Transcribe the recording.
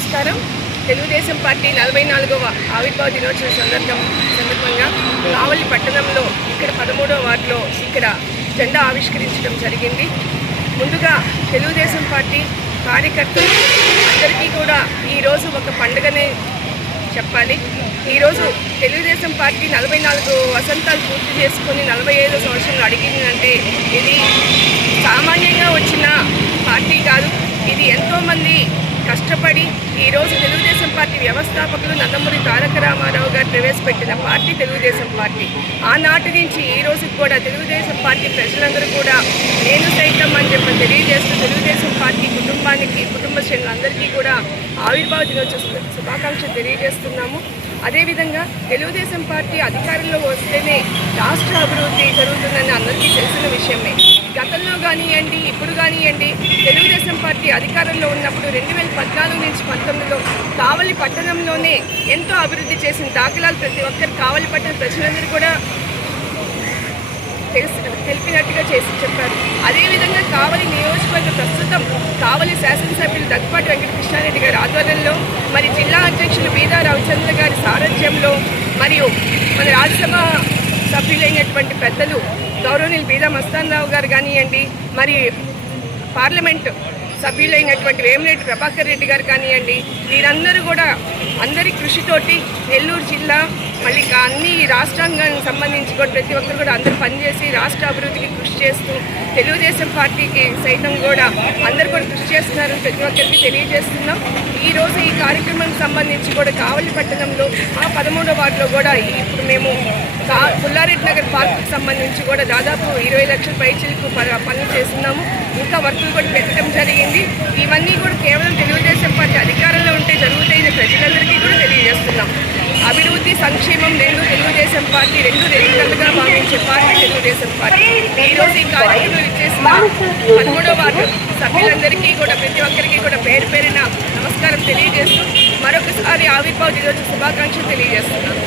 నమస్కారం. తెలుగుదేశం పార్టీ 44వ ఆవిర్భావ దినోత్సవం సందర్భంగా కావలి పట్టణంలో ఇక్కడ 13వ వార్డులో ఇక్కడ జెండా ఆవిష్కరించడం జరిగింది. ముందుగా తెలుగుదేశం పార్టీ కార్యకర్తలు అందరికీ కూడా ఈరోజు ఒక పండుగనే చెప్పాలి. ఈరోజు తెలుగుదేశం పార్టీ 44 వసంతాలు పూర్తి చేసుకొని 45వ సంవత్సరంలో అడిగిందంటే ఇది సామాన్యంగా వచ్చిన పార్టీ కాదు. ఇది ఎంతోమంది కష్టపడి ఈరోజు తెలుగుదేశం పార్టీ వ్యవస్థాపకులు నందమూరి తారక రామారావు గారు ప్రవేశపెట్టిన పార్టీ తెలుగుదేశం పార్టీ. ఆనాటి నుంచి ఈ రోజుకి కూడా తెలుగుదేశం పార్టీ ప్రజలందరూ కూడా నేను సైతం అని చెప్పి తెలియజేస్తూ తెలుగుదేశం పార్టీ కుటుంబ శ్రేణులందరికీ కూడా ఆవిర్భావ దినోత్సవ శుభాకాంక్షలు తెలియజేస్తున్నాము. అదేవిధంగా తెలుగుదేశం పార్టీ అధికారంలో వస్తేనే రాష్ట్ర అభివృద్ధి జరుగుతుందని అందరికీ తెలిసిన విషయమే. గతంలో కానివ్వండి, ఇప్పుడు కానివ్వండి, తెలుగుదేశం పార్టీ అధికారంలో ఉన్నప్పుడు 2014 నుంచి 19లో కావలి పట్టణంలోనే ఎంతో అభివృద్ధి చేసిన దాఖలాలు ప్రతి ఒక్కరు కావలి పట్టణ ప్రజలందరూ కూడా తెలిపినట్టుగా చెప్పారు. అదేవిధంగా కావలి నియోజకవర్గ ప్రస్తుతం కావలి శాసనసభ్యులు దగ్గుపాటి వెంకటకృష్ణారెడ్డి గారి ఆధ్వర్యంలో, మరి జిల్లా అధ్యక్షులు బీదా రవిచంద్ర గారి సారథ్యంలో, మరియు మన రాజ్యసభ సభ్యులైనటువంటి పెద్దలు గౌరవనీయులు బీదా మస్తాన్ రావు గారు కానివ్వండి, మరి పార్లమెంటు సభ్యులైనటువంటి వేమిరెడ్డి ప్రభాకర్ రెడ్డి గారు కానివ్వండి, వీరందరూ కూడా అందరి కృషితోటి నెల్లూరు జిల్లా మళ్ళీ అన్ని రాష్ట్రాంగానికి సంబంధించి కూడా ప్రతి ఒక్కరు కూడా అందరూ పనిచేసి రాష్ట్ర అభివృద్ధికి కృషి చేస్తూ తెలుగుదేశం పార్టీకి సైతం కూడా అందరూ కూడా కృషి చేస్తున్నారని ప్రతి ఒక్కరికి తెలియజేస్తున్నాం. ఈరోజు ఈ కార్యక్రమానికి సంబంధించి కూడా కావలి పట్టణంలో ఆ 13వ వార్డులో కూడా ఇప్పుడు మేము పుల్లారెడ్డి నగర్ పార్కుకి సంబంధించి కూడా దాదాపు 20 లక్షల పైచీలకు పనులు చేస్తున్నాము. ఇంకా వర్కులు కూడా పెట్టడం జరిగింది. ఇవన్నీ కూడా కేవలం తెలుగుదేశం పార్టీ అధికారంలో ఉంటే జరుగుతాయని ప్రజలందరికీ కూడా తెలియజేస్తున్నాం. అభివృద్ధి సంక్షేమం రెండు తెలుగుదేశం పార్టీ రెండు కళ్ళుగా భావించే పార్టీ తెలుగుదేశం పార్టీ. ఈరోజు ఈ కార్యక్రమం ఇచ్చేసిన 13వ వార్డు సభ్యులందరికీ కూడా ప్రతి ఒక్కరికి కూడా పేరు పేరున నమస్కారం తెలియజేస్తూ మరొకసారి ఆవిర్భావ దినోత్సవ శుభాకాంక్షలు తెలియజేస్తున్నాను.